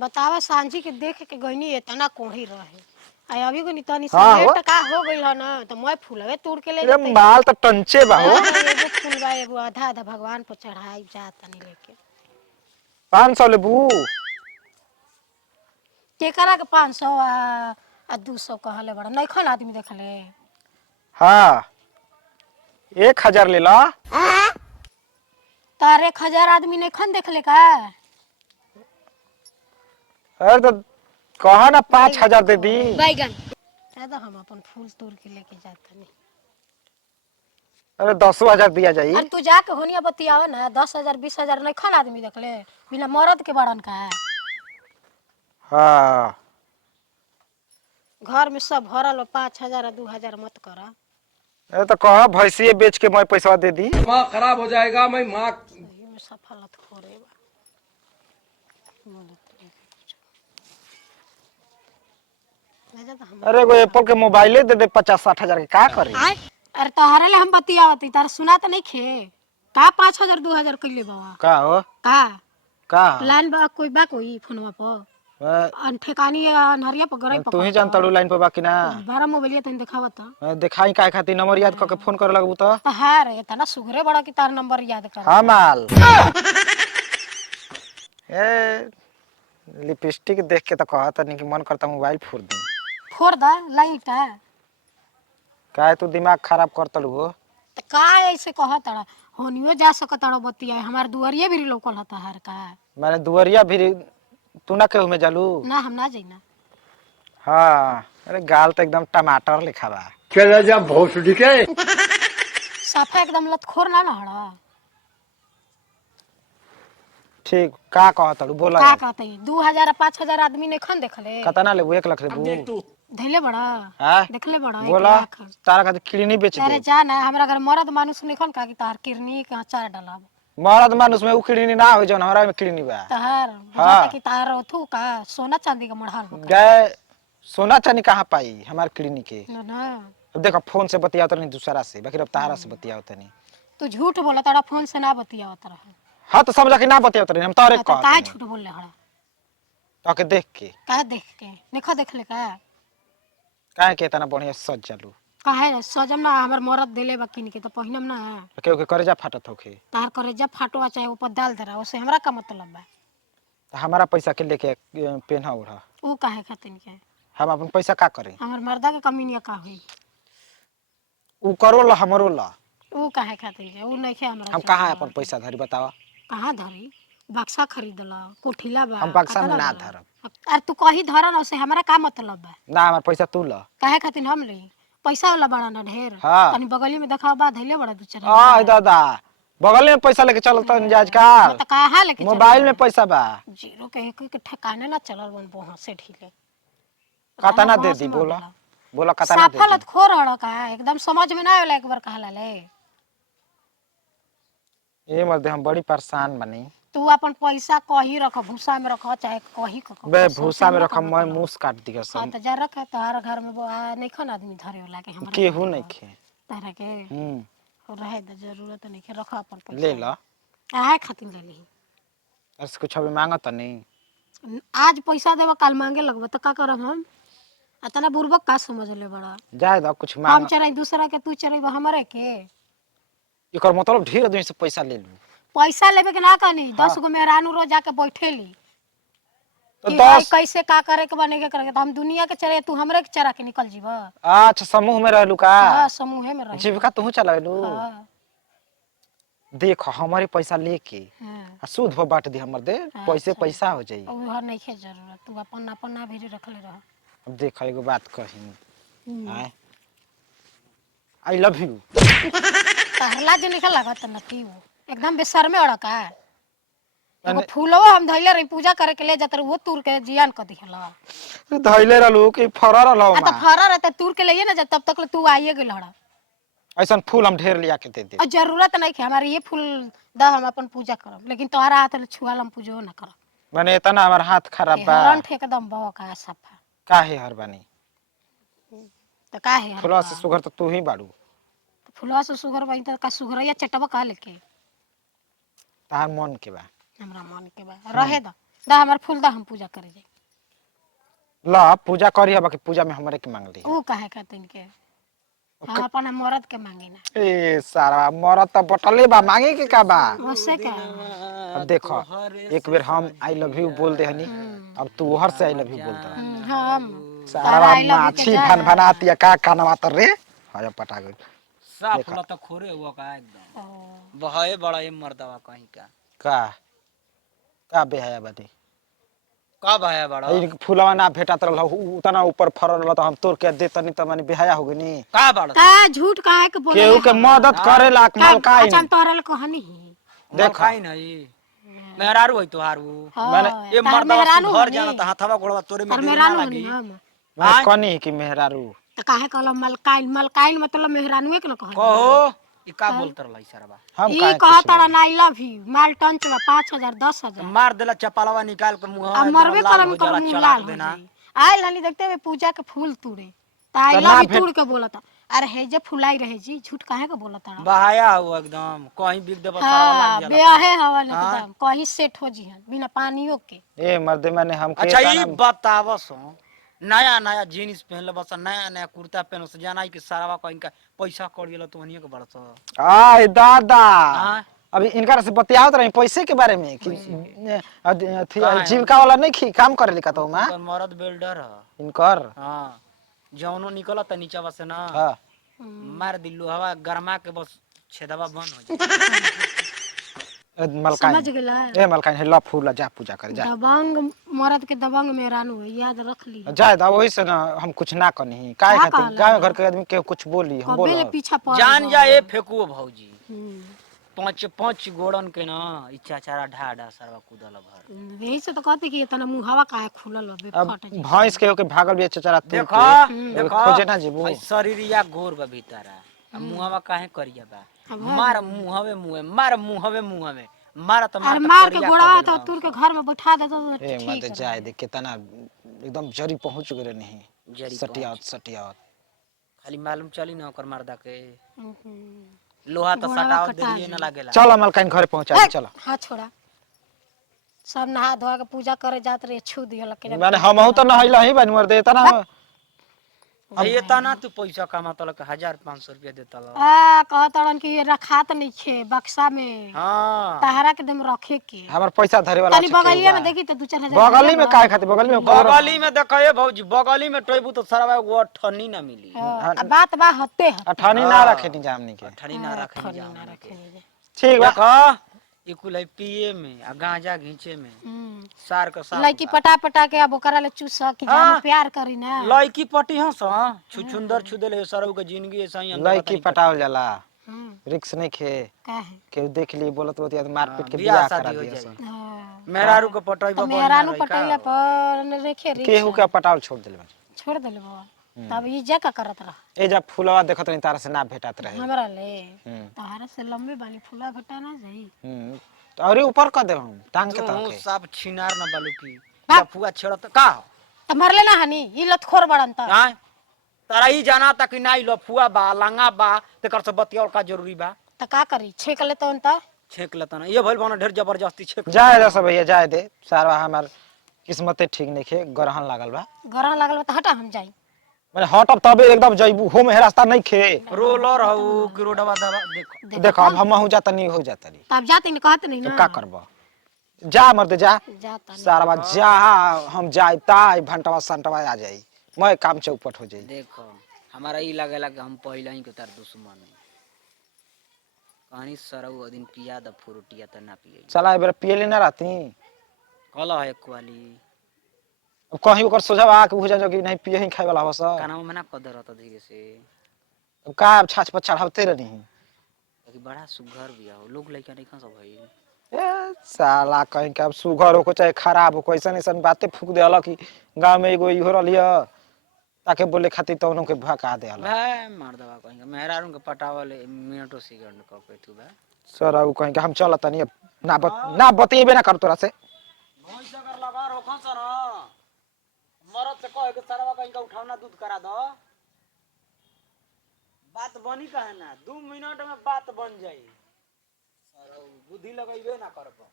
बतावा सांझी के देख के गईनी इतना कोढ़ी रहे आ अभी को तनी से हाँ हो लेट का हो गइल ह ना तो मैं फूलवे तोड़ के ले अरे जतई माल तो टंचे बा हो। एगो फूलवा एगो आधा आधा भगवान पर चढ़ाई जा तनी लेके 500 लेबू। केकरा के 500 आ 200 कहले बड़ा नइखन आदमी देखले हाँ 1000 ले ला। तार 1000 आदमी नइखन देखले का अरे तो कहा ना 5000 दे दी। बैगन दादा हम अपन फूल तोड़ के लेके जातनी अरे 10,000 दिया जाई। अरे तू जाके होनिया बतियावा ना 10,000 20,000 नइखन आदमी देखले बिना मरद के बड़न का हाँ घर में सब भरल 5,000 आ 2,000 मत करा अरे तो कहा भैंसिए बेच के मैं पैसा दे दी। दिमाग खराब हो जाएगा। मैं माँ सही में सफलत खोरे बा अरे वो एप्पल के मोबाइले दे दे 50-60 हजार के का करे। अरे तोहरे ले हम बतियावती तार सुना त नहीं खे का 5,000 2,000 कइले बाबा का हो का का लाइन बा कोई फोनवा पर ठेकानी नहरिया पर गरई तू ही जानता लाइन पे बाकी ना। बारह मोबाइलिया तनी देखावत दिखाई काय खातिर नंबर याद करके फोन करे लगबू तो। हां रे इतना सुघरे बड़ा कि तार नंबर याद कर हाँ माल ए लिपस्टिक देख के तो कहता नहीं कि मन करता मोबाइल फोड़ दूं। फोड़ दा लाइट है काय तू दिमाग खराब करतलू हो। त का ऐसे कहत अड़ा होनियो जा सकत अड़ा बतिया हमार दुआरिये भी लोकल हता हर का मैंने दुवरिया भी तू ना केहू में जालू। ना हम ना जाइना हाँ अरे गाल तो एकदम टमाटर लिखा बा। चला जा भोसड़ी के साफा एकदम लतखोर ना ना हड़ा ठीक का कहतलू बोला का कहते 2,000 5,000 आदमी ने खन देखले कतना लेबू 1 लाख लेबू। धैले बड़ा हाँ देखले बड़ा बोला तारा खातिर किडनी बेच अरे दे। जा ना हमरा घर मर्द मानुस ने खन का कि तार किरनी के अचार डलाब मरद मानुस में उ किडनी ना हो जौन हमरा में किडनी बा। तार बुझाता कि तार ओथू का सोना चांदी का मढ़ाल बका गए सोना चांदी कहाँ पाई हमार किडनी के। ना ना अब देखो फोन से बतियाओ तो नहीं दूसरा से बाकी अब तारा से बतियाओ तो नहीं। तू झूठ बोला तारा फोन से ना बतियावत रहा हाँ तो समझा कि ना बतियाओ तो नहीं हम तारे तो कह काहे झूठ बोल ले हड़ा ताके देख के काहे देख के देखो देखले का काहे के इतना बढ़िया सज जालू। काहे सजम ना हमर मरद देले बा किन के तो पहिनम ना केहू के करेजा फाटत होखे तार करे जब फाटो चाहे ऊपर डाल दे रहा उससे हमरा का मतलब बा तो हमारा पैसा के लेके पेन्हा ओढ़ा ऊ काहे खातिन के हम अपन पैसा का करें। हमर मर्दा के कमी नहीं का हुई उ करो ला हमरो ला ऊ काहे खातिन के ऊ नहीं खे हमरा हम कहाँ अपन पैसा धरी बतावा। कहाँ धरी बक्सा खरीदला कोठिला बा हम बक्सा में ना धरब। अरे तू कही धर ना उसे हमरा का मतलब बा ना हमार पैसा तू ला। काहे खातिन हम ले पैसा वाला बड़ा ना ढेर हाँ। तनी बगली में देखा बा धैले बड़ा दू चार आ दादा बगल में पैसा लेके चलता जाज का तो कहाँ लेके मोबाइल में पैसा बा। जीरो के एक के ठिकाने ना चलल बन बोहा से ढीले कतना दे दी बोला बोला कतना दे सफलत खोर हड़ का एकदम समझ में ना आवेला एक बार कहला ले ये मत हम बड़ी परेशान बनी। तू अपन पैसा कहीं रख भूसा में रख चाहे कहीं बे भूसा में रखम मैं मुंह काट दिया हां सब तो जा रख तोहर घर में नहीं खन आदमी धरे वाला के हमरा केहू नहीं खे। तारा के रहे तो जरूरत नहीं के रख अपन पैसा ले ला काहे खातिर ले ली ऐसे कुछ अभी मांगत नहीं। आज पैसा देबा काल मांगे लगबे तो का करब हम अतना बुर्बक का समझ ले बड़ा जाए दो कुछ हम मांग चराई दूसरा के तू चराई हमरे के एकर मतलब ढेर आदमी से पैसा ले लू। पैसा लेबे के ना कहनी 10 गो मेहरानू रोज जाके बैठेली तो कि 10 कैसे का करे के बने के करे के तो हम दुनिया के चरे तू हमरे के चरा के निकल जीबा अच्छा समूह में रहलू का हां समूहे में रह जीविका तू चलावेलू। हां देखो हमारे पैसा लेके हां आ सूद पर बांट दी हमर दे पैसे पैसा हो जाई। और हर नहीं के जरूरत तू अपन अपन ना भेज रख ले रह अब देखो एगो बात कही हां आई लव यू कहला जे निकल लागत न की वो एकदम बेशर्मे अड़का एगो फूलवा हम धइले रही पूजा करे के ले जात वो तूर के जियान क दिखला धइले रहलू कि फरा रहलौ आ तो मा फरा रहता तूर के लिए ना जब तब तक तू आइए गेल हड़ा ऐसन फूल हम ढेर लिया के दे दे। और जरूरत नहीं है हमारे ये फूल दा हम अपन पूजा करब लेकिन तोहरा हाथ ले छुआल हम पूजो ना करब माने इतना हमार हाथ खराब बा हरन एकदम बह का सफा काहे हरबानी तो काहे फुलवा से सुगर तो तू ही बाड़ू फुलवा से सुगर बई त का सुगरैया चटबा का लेके तार मन के बा हमरा मन के बा रहे द दा हमार फूल दा हम पूजा करे जाई। ला पूजा करी बाकी पूजा में हमरे के मांगली ऊ काहे खातिर के हम अपन मरद के मांगी ना। ए सारा मरद त बटले बा मांगे के का बा। वैसे का अब देखो एक बेर हम आई लव यू बोल दे हनी अब तू हर से आई लव यू बोल दे हम सारा तारा आई लव यू के माछी जा भन भनातिया का कानवा तर रे हया पटा गइल साफ ला तो खोरे हुआ का एकदम बहाए बड़ा ये मर्दवा कहीं का का बेहया बादी का भाया बड़ा ई फूलवा ना भेटत रहल उतना ऊपर फरल रहल त हम तोड़ के दे तनी त माने बेहया हो गनी का बड़ा ता झूठ काहे के बोले केहू के मदद करेला मलकाई अच्छा तोरल कहनी देखो खाई नहीं मेहरारू है तोहारू माने ये मर्दवा घर जाना त हाथवा गोड़वा तोरे में देर ना मेहरानू लगी हम मैं कनी की मेहरारू त काहे कहला मलकाइल मलकाइल मतलब मेहरानुए के न कहल। कहो ई का बोलत रहलै सरवा हम ई काहे कहत रहा आई लव यू माल टन चला 5000 10000 मार देला चपालवा निकाल के मुंह अब मरबे करम कर मुंह लाल हो जाई। आइल हनी देखते हुए पूजा के फूल तोड़े त आई लव यू तोड़ के बोलता अरे हे जे फुलाई रहे जी झूठ काहे के बोलता रहा। बहाया हो एकदम कहीं बिक दे सरवा हां लग जाला बेहे हवा एकदम कहीं सेट हो जी बिना पानियो के। ए मर्दे माने हम के अच्छा ई बतावसो नया नया जीन्स पहनले बस नया नया कुर्ता पहन से जाना कि सरवा कहीं का पैसा कड़ गेल तो हनिए के बड़स आय दादा हां अभी इनका से बतियावत रही पैसे के बारे में कि जीविका वाला नहीं खी काम करे लिखा तो मां मरद बिल्डर है इनकर हां जौनो निकला त नीचा से ना हां मार दिल्लो हवा गरमा के बस छेदवा बंद हो जाए मलकाई समझ गेला ए मलकाई हेला फूल जा पूजा कर जा दबंग मरद के दबंग मेहरानू है याद रख ली। जा दा वही से ना हम कुछ ना कनी काहे का खातिर कहला? गांव घर के आदमी के कुछ बोली हम कबे ले बोल पीछा पड़ जान जा ए फेकुओ भौजी हम्म, पांच पांच गोड़न के ना इच्छा चारा ढाडा सरवा कूदल भर यही से तो कहते कि इतना मुंहवा काहे खुलल बे अब फट जी। भैंस के होके भागल भी चचरा तू देखो के देखो खोजे ना जीबू भाई शरीरिया गोर बा भीतर मुंहवा काहे करिया बा मार मुंहवे मुंहे मार मुंहवे मुंहवे मार त अरे मार मार के गोड़ा तो तुर के घर में बैठा दे तो ए ठीक मत है। जाए देख कितना एकदम जरी पहुंच गए नहीं जरी सटियावत सटियावत खाली मालूम चली ना ओकर मर्दा के हम्म, लोहा तो गोड़वा सटाव कटा देरिए ना लागेला चल मलकाई घर पहुंचा चलो हाथ छोड़ा सब नहा धोआ के पूजा करे जात रहे छू दिहल के माने हमहु त नहैला ही बन मर दे तना ये तना तू पैसा कमा तल के 1500 रुपया देता लो आ कहतड़न कि ये रखात नहीं खे बक्सा में हां तहरा के दम रखे के हमर पैसा धरे वाला तनी बगलिया में देखी तो 2-4 हजार बगली में काहे खातिर बगली में बगली में देखए भौजी बगली में टोइबू तो सरवा वो ठन्नी ना मिली आ बात बा हते है अठानी ना रखे नी जामनी के ठन्नी ना रखे जाओ ना रखे नहीं ठीक बा देखो ई कुल है पिए में आ गांजा घींचे में सार का साफ लड़की पटा पटा के अब ओकरा ले चूस कि जानो प्यार करी ना लड़की पटी हंस छुछुंदर छुदेले सरव के जिंदगी ऐसा ही अंदर लड़की पटावल जाला हम्म, रिक्स नहीं खे काहे केहू देख ली बोलत होती मारपीट के बियाह बियाह शादी करा हो दिया जाई। सन हाँ, मेहरारू के पटई तो मेहरानू पटैला पर रेखे रे केहू के पटावल छोड़ देले छोड़ देले बाबा तब ई जे का करत रहा ए जब फुलवा देखत रही तारा से ना भेटत रहे हमरा ले तहरा से लंबे बानी फूला घटा ना जाई तो और ऊपर कर दे हम टांग के तू तक सब छिनार ना बालू की लफुआ छेड़त का त मरले ना हनी ई लतखोर बड़न त हां तारा ही जाना तक नाई लफुआ बा लंगा बा तेकर से बतियाल का जरूरी बा त का करी छेक ले तो त छेक लेता ना ये भइल बना ढेर जबरदस्ती छेक जाए दे सब भैया जाए दे सारा हमार किस्मते ठीक नहीं खे ग्रहण लागल बा गरह लागल बा त हटा हम जाई मैंने हटब तबे एकदम जइबू हो में रास्ता नहीं खे रोलर हऊ कि रोडवा दबा देखो देखो अब हम जाता नहीं हो जाता नहीं तब जाते नहीं कहत नहीं तो ना का करब जा मर्द जा जाता नहीं सारा बात जा हम जाता भंटवा संटवा आ जाई मैं काम चौपट हो जाई देखो हमारा ई लागेला कि हम पहले ही के तार दुश्मन है कहानी सरऊ दिन पिया द फ्रूटिया त ना पिए चला एबर पियले ना रहती कला है क्वाली अब कहीं ओकर सोझा आ के बुझा जो कि नहीं पिए ही खाए वाला हो स कानावा में ना कदर रहता धीरे से अब का छाछ पर चढ़ावते रही कि बड़ा सुघर बिया हो लोग लइका नहीं सब भई ए साला कहीं का अब सुगर हो को चाहे खराब हो ऐसा ऐसन बातें फूक दे अलग कि गांव में एगो इहो रहलिय ताके बोले खातिर तो उनके भगा दे अलग भाई मार दवा कहीं मेहरारू के पटावल मिनटो सेकंड क के तू बा सर अब कहीं का हम चलत नहीं ना बतेबे ना कर तोरा से भैंस अगर लगा रोखा सर मरद से कहे के सरवा कहीं का उठावना दूध करा दो बात बनी कहे ना 2 मिनट में बात बन जाई सर बुद्धि लगैबे ना करबो